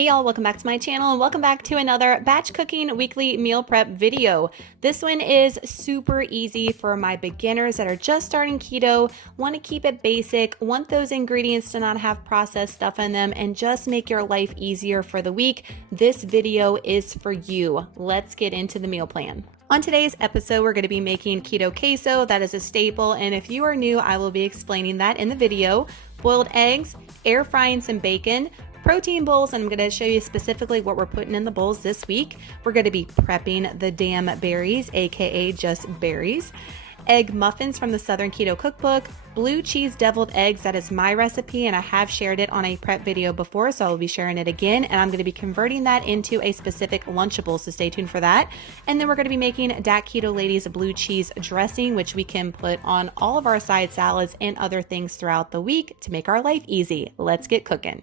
Hey y'all, welcome back to my channel and welcome back to another batch cooking weekly meal prep video. This one is super easy for my beginners that are just starting keto, want to keep it basic, want those ingredients to not have processed stuff in them, and just make your life easier for the week. This video is for you. Let's get into the meal plan. On today's episode, we're going to be making Keto Queso. That is a staple, and if you are new, I will be explaining that in the video. Boiled eggs, air frying some bacon, protein bowls, and I'm going to show you specifically what we're putting in the bowls this week. We're going to be prepping the damn berries, aka just berries. Egg muffins from the Southern Keto Cookbook, blue cheese deviled eggs, that is my recipe and I have shared it on a prep video before, so I'll be sharing it again, and I'm going to be converting that into a specific Lunchable, so stay tuned for that. And then we're going to be making Dat Keto Ladies blue cheese dressing, which we can put on all of our side salads and other things throughout the week to make our life easy. Let's get cooking.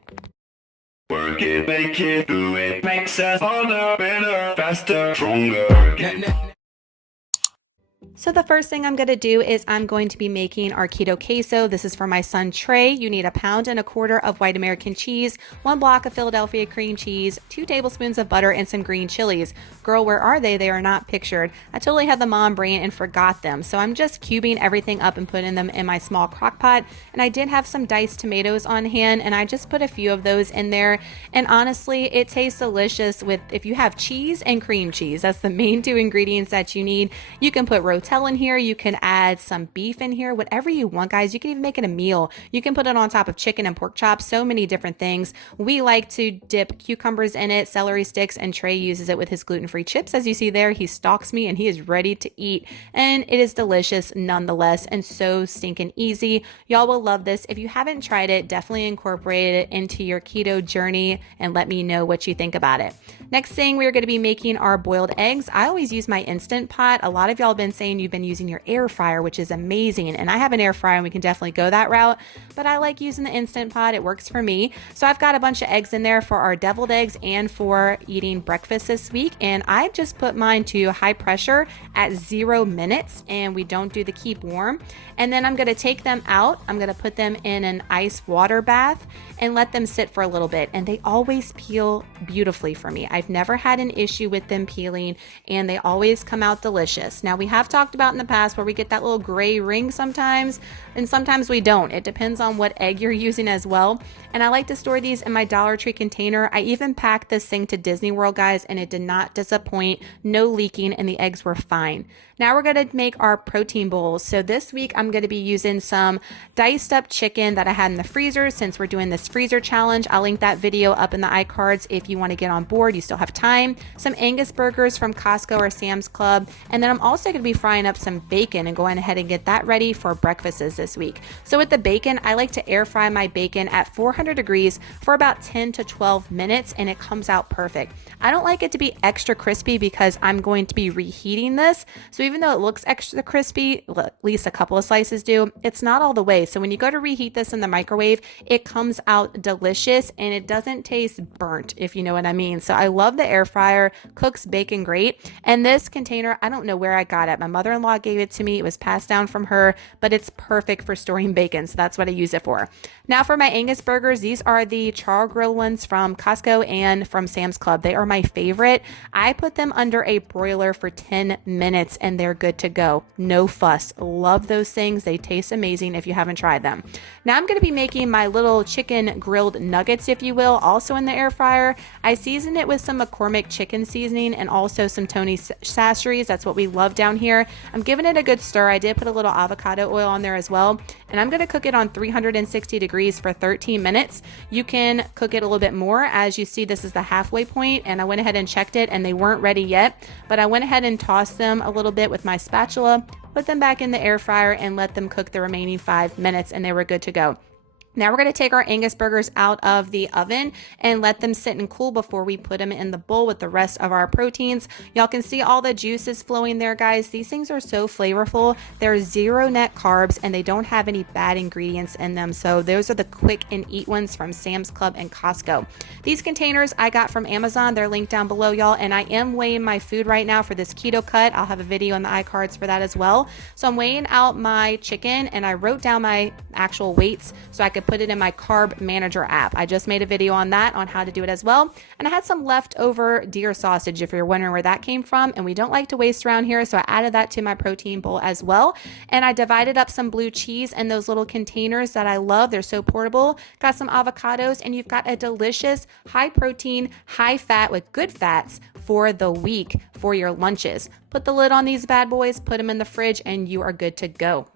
Work it, make it, do it, makes us harder, better, faster, stronger. So the first thing I'm going to do is I'm going to be making our Keto Queso. This is for my son Trey. You need 1.25 pounds of white American cheese, 1 block of Philadelphia cream cheese, 2 tablespoons of butter, and some green chilies. Girl, where are they? They are not pictured. I totally had the mom bring it and forgot them. So I'm just cubing everything up and putting them in my small crock pot. And I did have some diced tomatoes on hand, and I just put a few of those in there. And honestly, it tastes delicious with, if you have cheese and cream cheese, that's the main 2 ingredients that you need. You can put rotel in here, you can add some beef in here, whatever you want, guys. You can even make it a meal. You can put it on top of chicken and pork chops, so many different things. We like to dip cucumbers in it, celery sticks, and Trey uses it with his gluten-free chips. As you see there, he stalks me and he is ready to eat, and it is delicious nonetheless and so stinking easy. Y'all will love this. If you haven't tried it, definitely incorporate it into your keto journey and let me know what you think about it. Next thing, we're going to be making our boiled eggs. I always use my Instant Pot. A lot of y'all have been saying you've been using your air fryer, which is amazing, and I have an air fryer and we can definitely go that route, but I like using the Instant Pot. It works for me. So I've got a bunch of eggs in there for our deviled eggs and for eating breakfast this week, and I just put mine to high pressure at 0 minutes, and we don't do the keep warm. And then I'm going to take them out. I'm going to put them in an ice water bath and let them sit for a little bit, and they always peel beautifully for me. I've never had an issue with them peeling, and they always come out delicious. Now, we have talked about in the past where we get that little gray ring sometimes, and sometimes we don't. It depends on what egg you're using as well. And I like to store these in my Dollar Tree container. I even packed this thing to Disney World, guys, and it did not disappoint. No leaking, and the eggs were fine. Now we're going to make our protein bowls. So this week I'm going to be using some diced up chicken that I had in the freezer since we're doing this freezer challenge. I'll link that video up in the iCards if you want to get on board. You still have time. Some Angus Burgers from Costco or Sam's Club. And then I'm also going to be frying up some bacon and going ahead and get that ready for breakfasts this week. So with the bacon, I like to air fry my bacon at 400 degrees for about 10 to 12 minutes, and it comes out perfect. I don't like it to be extra crispy because I'm going to be reheating this. So even though it looks extra crispy, at least a couple of slices do, it's not all the way. So when you go to reheat this in the microwave, it comes out delicious and it doesn't taste burnt, if you know what I mean. So I love the air fryer, cooks bacon great. And this container, I don't know where I got it. My mother-in-law gave it to me. It was passed down from her, but it's perfect for storing bacon. So that's what I use it for. Now for my Angus burgers, these are the char grill ones from Costco and from Sam's Club. They are my favorite. I put them under a broiler for 10 minutes and they're good to go. No fuss. Love those things. They taste amazing if you haven't tried them. Now I'm going to be making my little chicken grilled nuggets, if you will, also in the air fryer. I seasoned it with some McCormick chicken seasoning and also some Tony Chachere's. That's what we love down here. I'm giving it a good stir. I did put a little avocado oil on there as well. And I'm going to cook it on 360 degrees for 13 minutes. You can cook it a little bit more. As you see, this is the halfway point, and I went ahead and checked it and they weren't ready yet, but I went ahead and tossed them a little bit with my spatula, put them back in the air fryer and let them cook the remaining 5 minutes, and they were good to go. Now we're going to take our Angus burgers out of the oven and let them sit and cool before we put them in the bowl with the rest of our proteins. Y'all can see all the juices flowing there, guys. These things are so flavorful. They're 0 net carbs and they don't have any bad ingredients in them. So those are the quick and eat ones from Sam's Club and Costco. These containers I got from Amazon. They're linked down below, y'all. And I am weighing my food right now for this Keto Cut. I'll have a video in the iCards for that as well. So I'm weighing out my chicken and I wrote down my actual weights so I could put it in my Carb Manager app. I just made a video on that, on how to do it as well. And I had some leftover deer sausage, if you're wondering where that came from. And we don't like to waste around here, so I added that to my protein bowl as well. And I divided up some blue cheese in those little containers that I love. They're so portable. Got some avocados, and you've got a delicious, high protein, high fat with good fats for the week for your lunches. Put the lid on these bad boys, put them in the fridge, and you are good to go.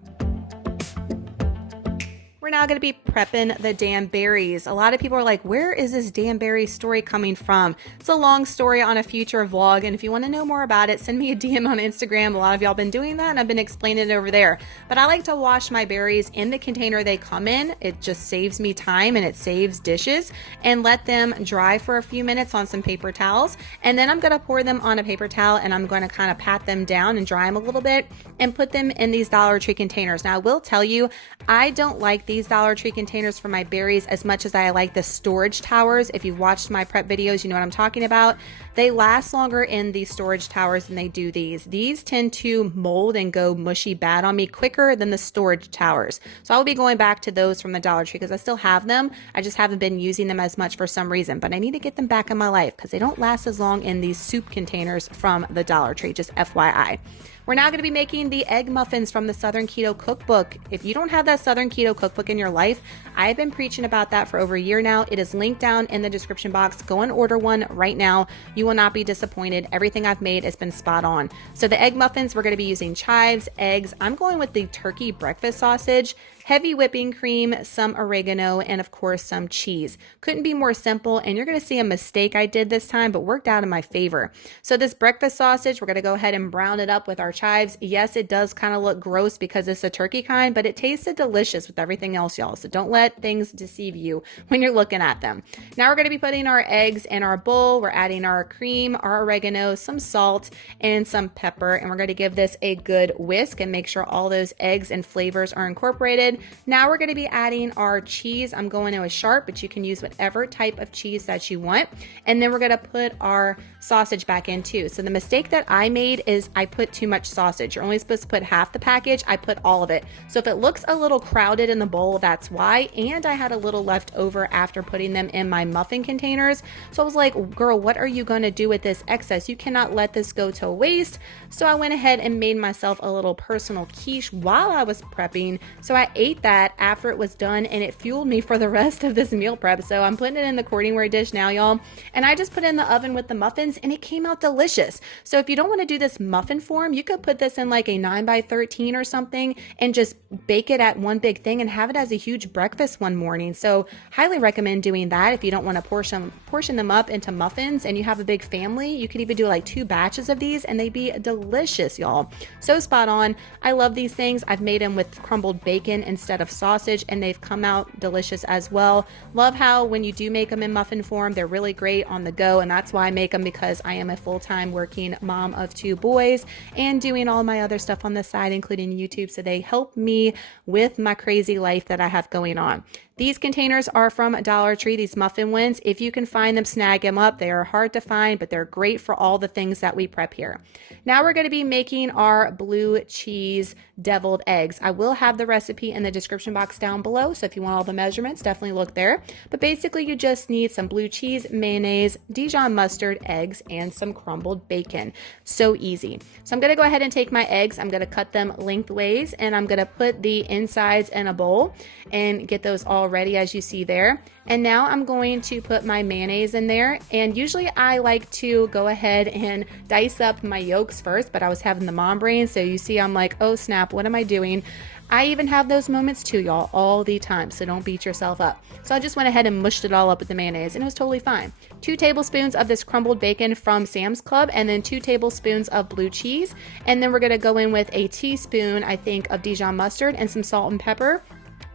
We're now going to be prepping the danberries. A lot of people are like, where is this danberry story coming from? It's a long story on a future vlog, and if you want to know more about it, send me a DM on Instagram. A lot of y'all been doing that, and I've been explaining it over there. But I like to wash my berries in the container they come in. It just saves me time and it saves dishes, and let them dry for a few minutes on some paper towels. And then I'm going to pour them on a paper towel, and I'm going to kind of pat them down and dry them a little bit and put them in these Dollar Tree containers. Now, I will tell you, I don't like these Dollar Tree containers for my berries as much as I like the storage towers. If you've watched my prep videos, you know what I'm talking about. They last longer in these storage towers than they do these. These tend to mold and go mushy bad on me quicker than the storage towers. So I will be going back to those from the Dollar Tree because I still have them. I just haven't been using them as much for some reason, but I need to get them back in my life because they don't last as long in these soup containers from the Dollar Tree, just FYI. We're now going to be making the egg muffins from the Southern Keto Cookbook. If you don't have that Southern Keto Cookbook in your life, I've been preaching about that for over a year now. It is linked down in the description box. Go and order one right now. You will not be disappointed. Everything I've made has been spot on. So the egg muffins, we're going to be using chives, eggs. I'm going with the turkey breakfast sausage, heavy whipping cream, some oregano, and of course some cheese. Couldn't be more simple, and you're going to see a mistake I did this time, but worked out in my favor. So this breakfast sausage, we're going to go ahead and brown it up with our chives. Yes, it does kind of look gross because it's a turkey kind, but it tasted delicious with everything else, y'all. So don't let things deceive you when you're looking at them. Now we're going to be putting our eggs in our bowl. We're adding our cream, our oregano, some salt, and some pepper, and we're going to give this a good whisk and make sure all those eggs and flavors are incorporated. Now we're going to be adding our cheese. I'm going to a sharp, but you can use whatever type of cheese that you want. And then we're going to put our sausage back in too. So the mistake that I made is I put too much sausage. You're only supposed to put half the package. I put all of it. So if it looks a little crowded in the bowl, that's why. And I had a little left over after putting them in my muffin containers. So I was like, girl, what are you going to do with this excess? You cannot let this go to waste. So I went ahead and made myself a little personal quiche while I was prepping. So I ate that after it was done, and it fueled me for the rest of this meal prep. So I'm putting it in the cordonware dish now, y'all, and I just put it in the oven with the muffins, and it came out delicious. So if you don't want to do this muffin form, you could put this in like a 9x13 or something and just bake it at one big thing and have it as a huge breakfast one morning. So highly recommend doing that. If you don't want to portion them up into muffins and you have a big family, you could even do like 2 batches of these, and they'd be delicious, y'all. So spot on. I love these things. I've made them with crumbled bacon instead of sausage, and they've come out delicious as well. Love how when you do make them in muffin form, they're really great on the go, and that's why I make them, because I am a full-time working mom of 2 boys and doing all my other stuff on the side, including YouTube, so they help me with my crazy life that I have going on. These containers are from Dollar Tree, these muffin ones. If you can find them, snag them up. They are hard to find, but they're great for all the things that we prep here. Now we're going to be making our blue cheese deviled eggs. I will have the recipe in the description box down below, so if you want all the measurements, definitely look there. But basically, you just need some blue cheese, mayonnaise, Dijon mustard, eggs, and some crumbled bacon. So easy. So I'm going to go ahead and take my eggs. I'm going to cut them lengthways, and I'm going to put the insides in a bowl and get those all ready as you see there. And now I'm going to put my mayonnaise in there, and usually I like to go ahead and dice up my yolks first, but I was having the mom brain, so you see I'm like, oh snap, what am I doing? I even have those moments too, y'all, all the time, so don't beat yourself up. So I just went ahead and mushed it all up with the mayonnaise, and it was totally fine. 2 tablespoons of this crumbled bacon from Sam's Club, and then 2 tablespoons of blue cheese, and then we're gonna go in with a teaspoon, I think, of Dijon mustard and some salt and pepper.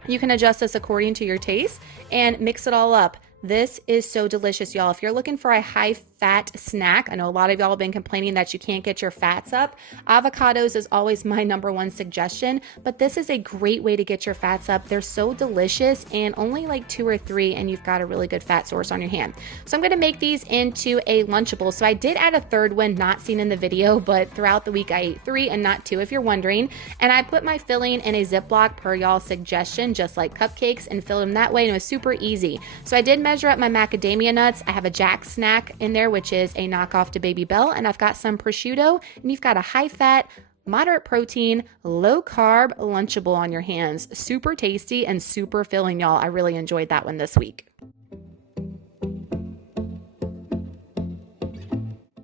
You can adjust this according to your taste and mix it all up. This is so delicious, y'all. If you're looking for a high fat snack. I know a lot of y'all have been complaining that you can't get your fats up. Avocados is always my number one suggestion, but this is a great way to get your fats up. They're so delicious, and only like 2 or 3 and you've got a really good fat source on your hand. So I'm going to make these into a Lunchable. So I did add a third one not seen in the video, but throughout the week I ate 3 and not 2 if you're wondering. And I put my filling in a Ziploc per y'all's suggestion, just like cupcakes, and filled them that way, and it was super easy. So I did measure up my macadamia nuts. I have a Jack snack in there, which is a knockoff to Baby Bell, and I've got some prosciutto, and you've got a high fat, moderate protein, low carb Lunchable on your hands. Super tasty and super filling, y'all. I really enjoyed that one this week.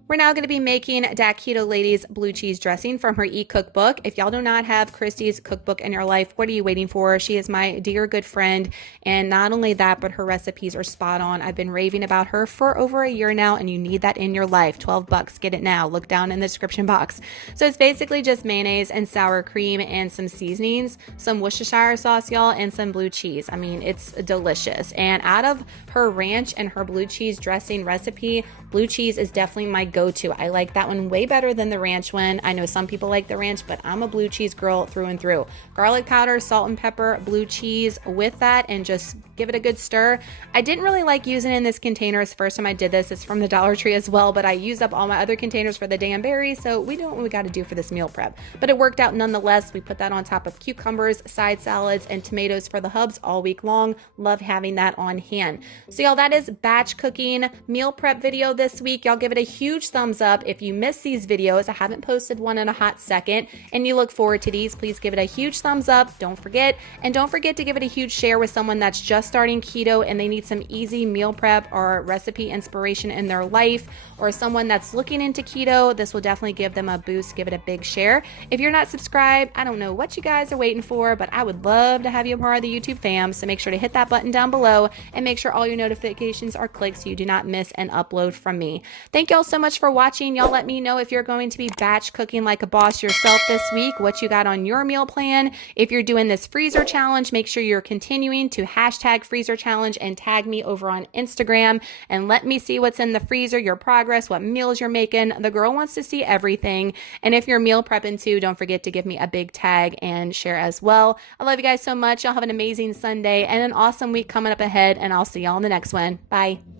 We're now going to be making that Keto Lady's blue cheese dressing from her e-cookbook. If y'all do not have Christy's cookbook in your life, what are you waiting for? She is my dear good friend, and not only that, but her recipes are spot on. I've been raving about her for over a year now, and you need that in your life. $12, get it now. Look down in the description box. So it's basically just mayonnaise and sour cream and some seasonings, some Worcestershire sauce, y'all, and some blue cheese. I mean, it's delicious. And out of her ranch and her blue cheese dressing recipe, blue cheese is definitely my go-to. I like that one way better than the ranch one. I know some people like the ranch, but I'm a blue cheese girl through and through. Garlic powder, salt and pepper, blue cheese with that, and just give it a good stir. I didn't really like using it in this container. It's the first time I did this. It's from the Dollar Tree as well, but I used up all my other containers for the damn berries, so we do what we got to do for this meal prep. But it worked out nonetheless. We put that on top of cucumbers, side salads, and tomatoes for the hubs all week long. Love having that on hand. So y'all, that is batch cooking meal prep video this week. Y'all give it a huge thumbs up. If you miss these videos, I haven't posted one in a hot second, and you look forward to these, please give it a huge thumbs up. Don't forget. And don't forget to give it a huge share with someone that's just starting keto and they need some easy meal prep or recipe inspiration in their life, or someone that's looking into keto. This will definitely give them a boost. Give it a big share. If you're not subscribed, I don't know what you guys are waiting for, but I would love to have you a part of the YouTube fam. So make sure to hit that button down below and make sure all your notifications are clicked so you do not miss an upload from me. Thank y'all so much for watching. Y'all let me know if you're going to be batch cooking like a boss yourself this week, what you got on your meal plan. If you're doing this freezer challenge, make sure you're continuing to hashtag freezer challenge and tag me over on Instagram and let me see what's in the freezer, your progress, what meals you're making. The girl wants to see everything. And if you're meal prepping too, don't forget to give me a big tag and share as well. I love you guys so much. Y'all have an amazing Sunday and an awesome week coming up ahead, and I'll see y'all in the next one. Bye.